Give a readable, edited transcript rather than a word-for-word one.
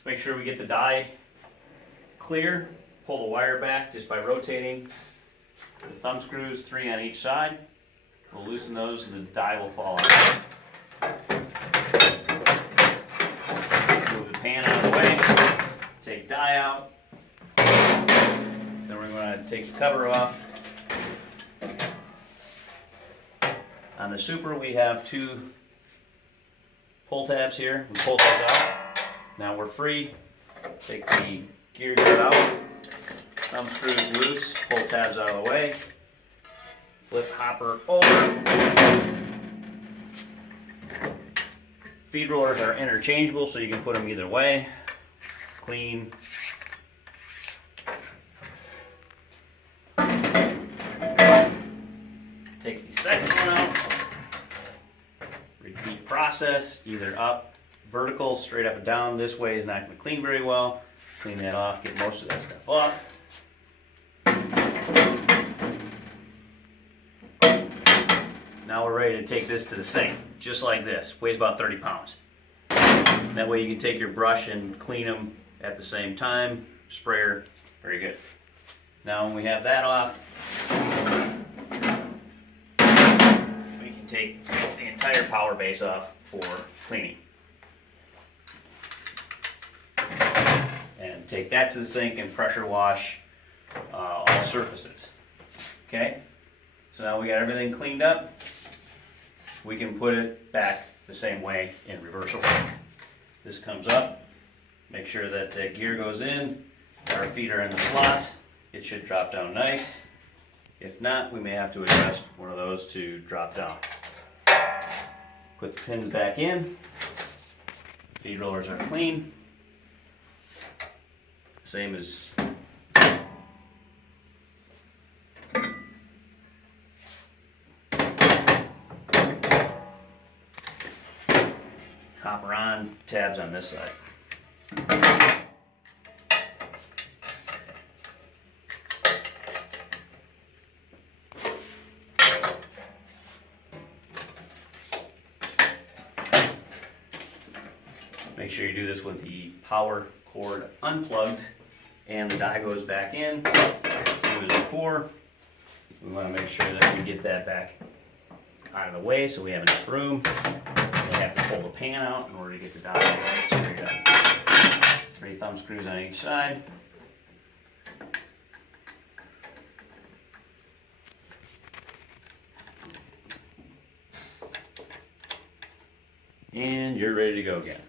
Let's make sure we get the die clear. Pull the wire back just by rotating the thumb screws, 3 on each side. We'll loosen those and the die will fall out. Move the pan out of the way, take die out. Then we're going to take the cover off. On the Super we have 2 pull tabs here. We pull those out. Now we're free. Take the gear guard out. Thumb screws loose. Pull tabs out of the way. Flip hopper over. Feed rollers are interchangeable, so you can put them either way. Clean. Take the second one out. Repeat process, either up, vertical, straight up and down. This way is not going to clean very well. Clean that off, get most of that stuff off. Now we're ready to take this to the sink, just like this. Weighs about 30 pounds. That way you can take your brush and clean them at the same time. Sprayer, very good. Now when we have that off, we can take the entire power base off for cleaning. And take that to the sink and pressure wash all surfaces. Okay? So now we got everything cleaned up. We can put it back the same way in reverse order. This comes up. Make sure that the gear goes in. Our feet are in the slots. It should drop down nice. If not, we may have to adjust one of those to drop down. Put the pins back in. Feed rollers are clean. Same as hopper on, tabs on this side. Make sure you do this with the power cord unplugged and the die goes back in. Same as before. We want to make sure that we get that back out of the way so we have enough room. We have to pull the pan out in order to get the die straight up. 3 thumb screws on each side. And you're ready to go again.